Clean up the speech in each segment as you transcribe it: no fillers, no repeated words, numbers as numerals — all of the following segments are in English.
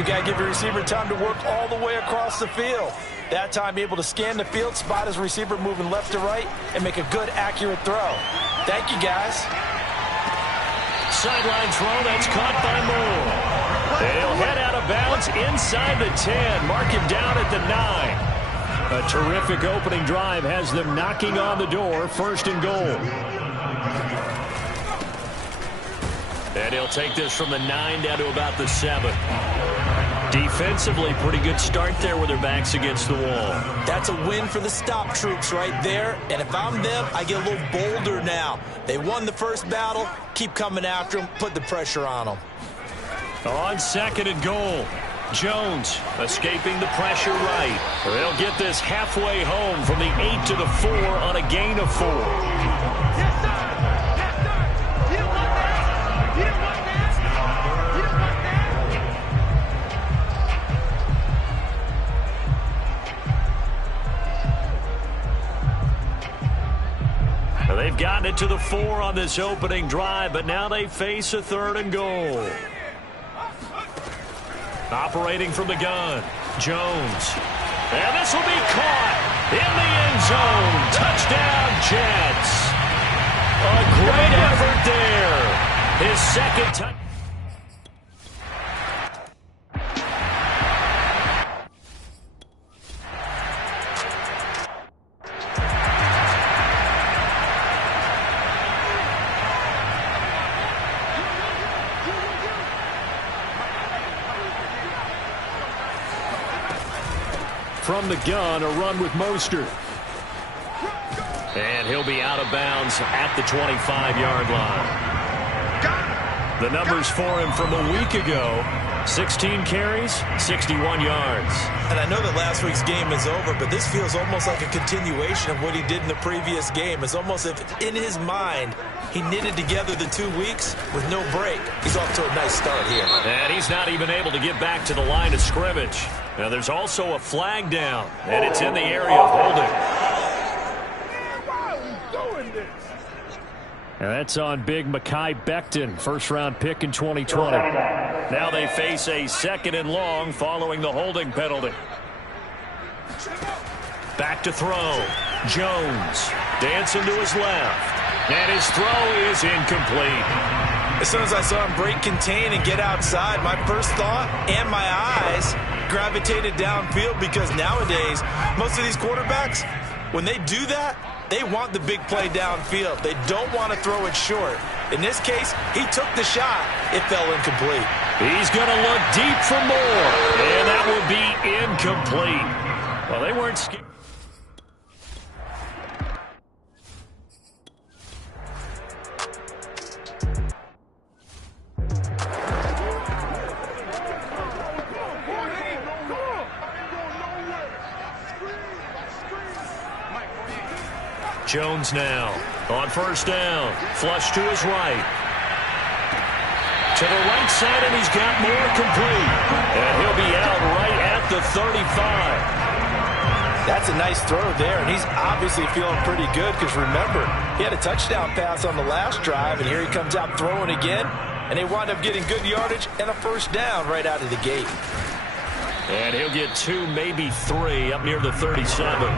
you got to give your receiver time to work all the way across the field. That time, be able to scan the field, spot his receiver moving left to right, and make a good, accurate throw. Thank you, guys. Sideline throw, that's caught by Moore. They'll head out of bounds inside the 10. Mark him down at the 9. A terrific opening drive has them knocking on the door, 1st and goal. And he'll take this from the 9 down to about the 7. Defensively, pretty good start there with their backs against the wall. That's a win for the stop troops right there. And if I'm them, I get a little bolder now. They won the first battle. Keep coming after them. Put the pressure on them. On 2nd and goal, Jones escaping the pressure right. They'll get this halfway home from the 8 to the 4 on a gain of 4. They've gotten it to the 4 on this opening drive, but now they face a 3rd and goal. Operating from the gun, Jones. And this will be caught in the end zone. Touchdown, Jets. A great effort there. His 2nd touchdown. From the gun, a run with Mostert. And he'll be out of bounds at the 25-yard line. The numbers for him from a week ago, 16 carries, 61 yards. And I know that last week's game is over, but this feels almost like a continuation of what he did in the previous game. It's almost as if in his mind he knitted together the 2 weeks with no break. He's off to a nice start here. And he's not even able to get back to the line of scrimmage. Now there's also a flag down, and it's in the area of holding. Why are we doing this? And that's on big Mekhi Becton, first-round pick in 2020. Now they face a 2nd and long following the holding penalty. Back to throw. Jones dancing to his left. And his throw is incomplete. As soon as I saw him break contain and get outside, my first thought and my eyes gravitated downfield, because nowadays, most of these quarterbacks, when they do that, they want the big play downfield. They don't want to throw it short. In this case, he took the shot. It fell incomplete. He's going to look deep for more, and that will be incomplete. Well, they weren't scared. Jones now on 1st down. Flush to his right. To the right side, and he's got more complete. And he'll be out right at the 35. That's a nice throw there, and he's obviously feeling pretty good, because remember, he had a touchdown pass on the last drive, and here he comes out throwing again, and they wind up getting good yardage and a 1st down right out of the gate. And he'll get 2, maybe 3 up near the 37.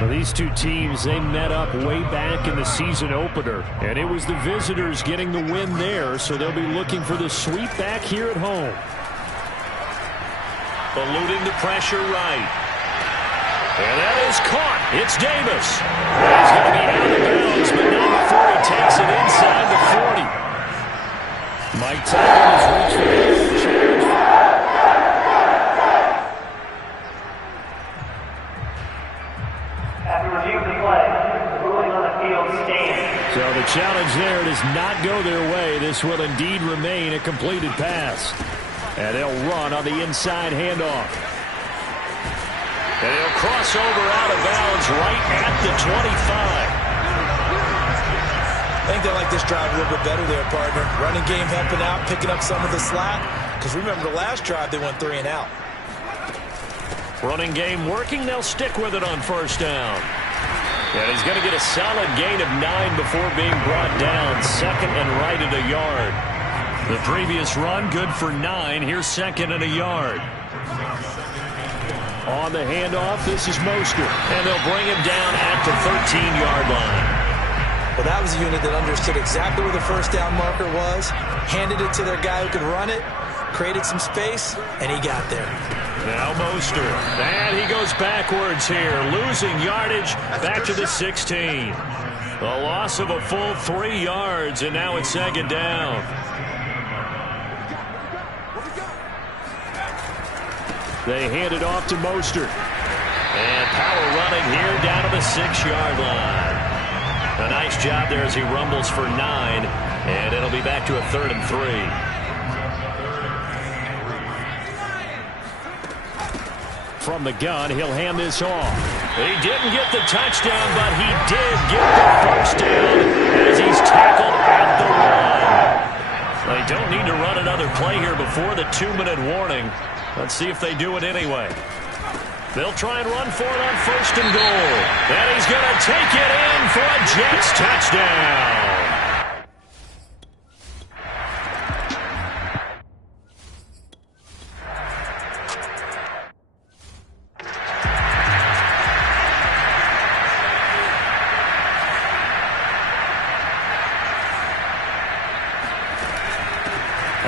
Well, these two teams, they met up way back in the season opener, and it was the visitors getting the win there, so they'll be looking for the sweep back here at home. Eluding the pressure right. And that is caught. It's Davis. He's going to be out of bounds, but not before he takes it inside the 40. Mike Tyson has reached the challenge. So the challenge there does not go their way. This will indeed remain a completed pass. And they'll run on the inside handoff. And he'll cross over out of bounds right at the 25. I think they like this drive a little bit better there, partner. Running game helping out, picking up some of the slack. Because remember, the last drive they went 3 and out. Running game working. They'll stick with it on 1st down. And he's going to get a solid gain of 9 before being brought down. 2nd and right at a yard. The previous run, good for 9. Here's second and a yard. On the handoff, this is Mostert. And they'll bring him down at the 13-yard line. Well, that was a unit that understood exactly where the first down marker was, handed it to their guy who could run it, created some space, and he got there. Now Mostert. And he goes backwards here, losing yardage back to the 16. A loss of a full 3 yards, and now it's second down. They hand it off to Mostert. And power running here down to the 6-yard line. A nice job there as he rumbles for 9, and it'll be back to a 3rd and 3. From the gun, he'll hand this off. He didn't get the touchdown, but he did get the first down as he's tackled at the 1. They don't need to run another play here before the 2-minute warning. Let's see if they do it anyway. They'll try and run for it on 1st and goal. And he's going to take it in for a Jets touchdown.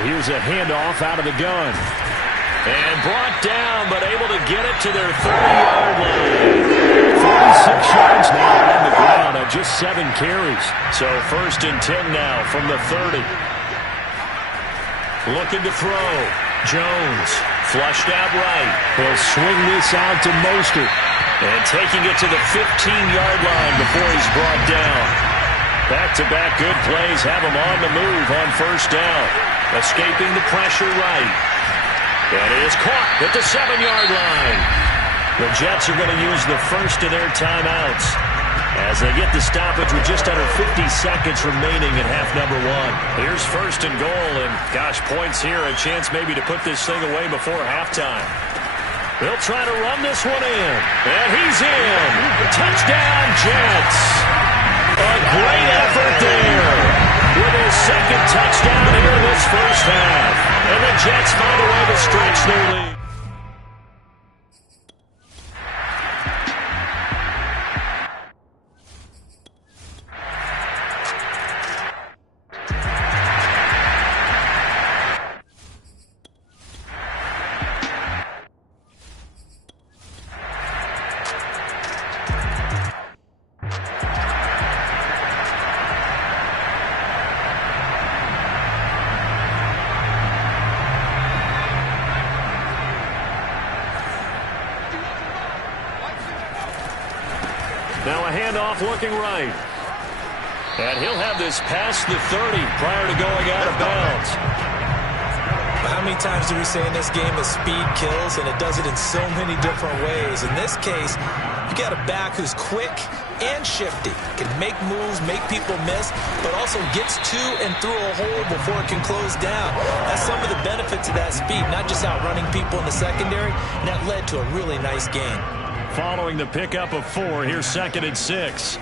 Here's a handoff out of the gun. And brought down, but able to get it to their 30-yard line. 46 yards now on the ground on just 7 carries. So 1st and 10 now from the 30. Looking to throw. Jones flushed out right. He'll swing this out to Mostert. And taking it to the 15-yard line before he's brought down. Back-to-back good plays have him on the move on 1st down. Escaping the pressure right. And he is caught at the 7-yard line. The Jets are going to use the first of their timeouts as they get the stoppage with just under 50 seconds remaining in half number 1. Here's 1st and goal, and gosh, points here, a chance maybe to put this thing away before halftime. They'll try to run this one in, and he's in. Touchdown, Jets. A great effort there with his 2nd touchdown here in this first half. And the Jets find a way to stretch their lead. Now a handoff looking right. And he'll have this past the 30 prior to going out of bounds. How many times do we say in this game that speed kills, and it does it in so many different ways? In this case, you got a back who's quick and shifty, can make moves, make people miss, but also gets to and through a hole before it can close down. That's some of the benefits of that speed, not just outrunning people in the secondary, and that led to a really nice gain. Following the pickup of 4, here's 2nd and 6.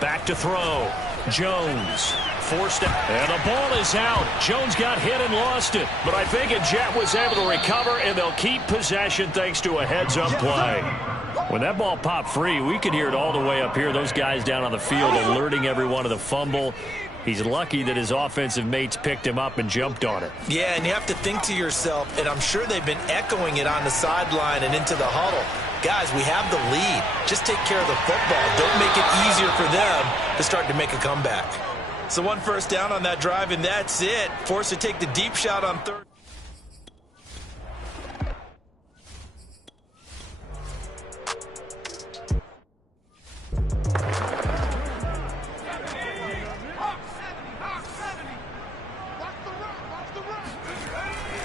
Back to throw. Jones forced it, and the ball is out. Jones got hit and lost it, but I think a Jet was able to recover, and they'll keep possession thanks to a heads-up play. When that ball popped free, we could hear it all the way up here. Those guys down on the field alerting everyone of the fumble. He's lucky that his offensive mates picked him up and jumped on it. Yeah, and you have to think to yourself, and I'm sure they've been echoing it on the sideline and into the huddle. Guys, we have the lead. Just take care of the football. Don't make it easier for them to start to make a comeback. So 1 first down on that drive, and that's it. Forced to take the deep shot on 3rd.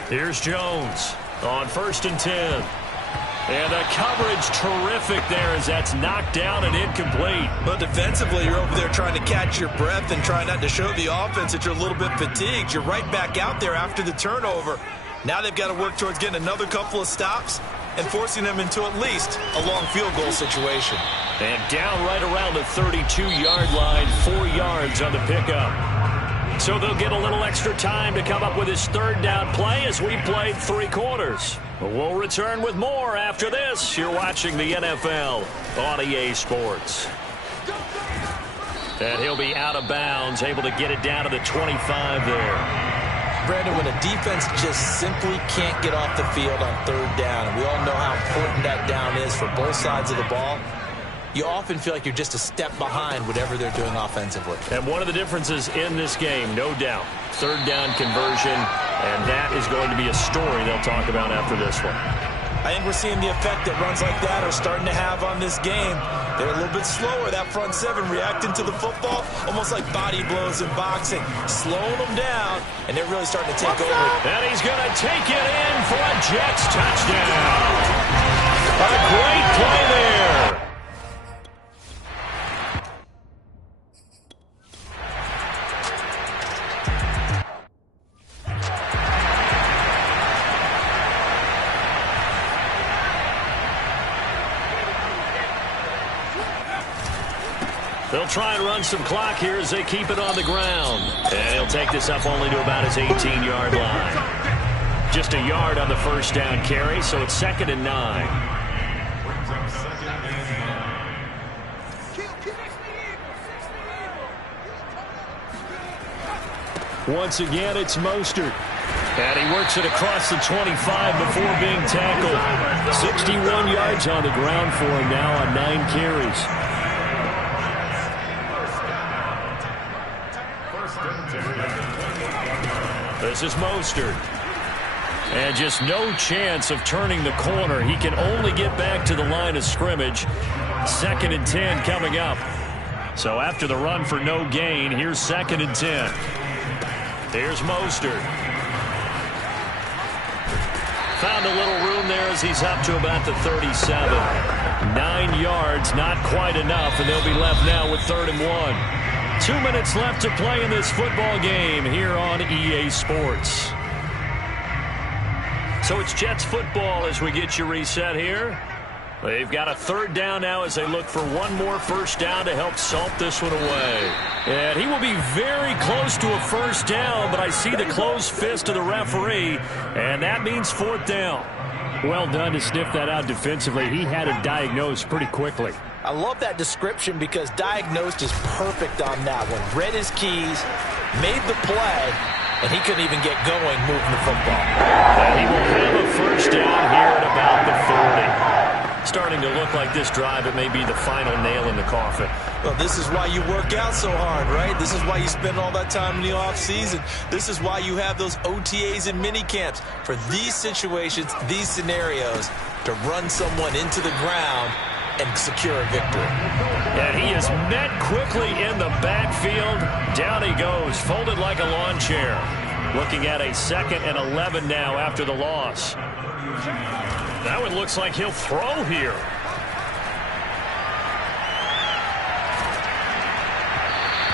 Here's Jones on 1st and 10. And the coverage terrific there as that's knocked down and incomplete. But defensively, you're over there trying to catch your breath and try not to show the offense that you're a little bit fatigued. You're right back out there after the turnover. Now they've got to work towards getting another couple of stops and forcing them into at least a long field goal situation. And down right around the 32-yard line, 4 yards on the pickup. So they'll get a little extra time to come up with his third down play as we played 3 quarters. We'll return with more after this. You're watching the NFL on EA Sports. And he'll be out of bounds, able to get it down to the 25 there. Brandon, when a defense just simply can't get off the field on third down, and we all know how important that down is for both sides of the ball, you often feel like you're just a step behind whatever they're doing offensively. And one of the differences in this game, no doubt, third down conversion, and that is going to be a story they'll talk about after this one. I think we're seeing the effect that runs like that are starting to have on this game. They're a little bit slower, that front seven, reacting to the football, almost like body blows in boxing, slowing them down, and they're really starting to take over. And he's going to take it in for a Jets touchdown. A great play there. They'll try and run some clock here as they keep it on the ground. And he'll take this up only to about his 18-yard line. Just a yard on the first down carry, so it's 2nd and 9. Once again, it's Mostert. And he works it across the 25 before being tackled. 61 yards on the ground for him now on 9 carries. This is Mostert. And just no chance of turning the corner. He can only get back to the line of scrimmage. 2nd and 10 coming up. So after the run for no gain, here's 2nd and 10. Here's Mostert. Found a little room there as he's up to about the 37. 9 yards, not quite enough, and they'll be left now with 3rd and 1. 2 minutes left to play in this football game here on EA Sports. So it's Jets football as we get you reset here. They've got a 3rd down now as they look for one more first down to help salt this one away. And he will be very close to a first down, but I see the closed fist of the referee, and that means 4th down. Well done to sniff that out defensively. He had it diagnosed pretty quickly. I love that description because diagnosed is perfect on that one. Read his keys, made the play, and he couldn't even get going moving the football. And he will have a first down here at about the 40. Starting to look like this drive, it may be the final nail in the coffin. Well, this is why you work out so hard, right? This is why you spend all that time in the offseason. This is why you have those OTAs and mini camps for these situations, these scenarios, to run someone into the ground and secure a victory. And he is met quickly in the backfield. Down he goes, folded like a lawn chair. Looking at a 2nd and 11 now after the loss. That one looks like he'll throw here.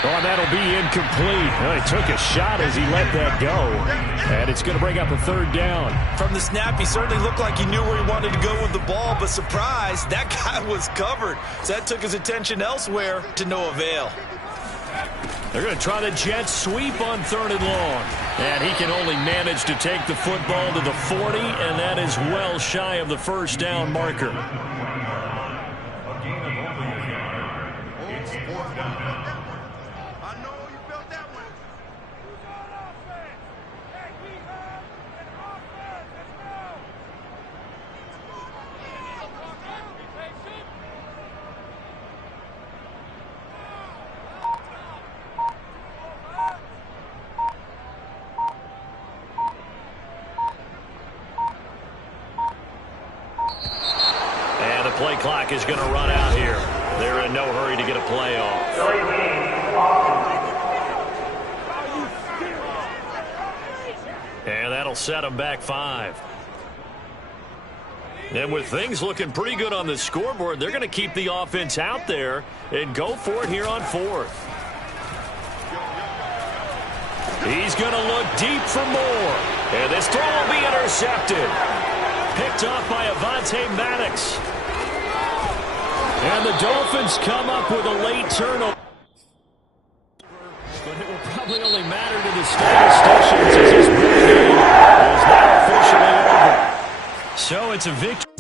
Oh, that'll be incomplete. Well, he took a shot as he let that go. And it's going to bring up a 3rd down. From the snap, he certainly looked like he knew where he wanted to go with the ball, but surprise, that guy was covered. So that took his attention elsewhere to no avail. They're going to try the jet sweep on 3rd and long. And he can only manage to take the football to the 40, and that is well shy of the first down marker. Play clock is going to run out here. They're in no hurry to get a play off. And that'll set them back 5. And with things looking pretty good on the scoreboard, they're going to keep the offense out there and go for it here on 4th. He's going to look deep for more. And this throw will be intercepted. Picked off by Avonte Maddox. And the Dolphins come up with a late turnover. But it will probably only matter to the statisticians as this ball game is now officially over. So it's a victory.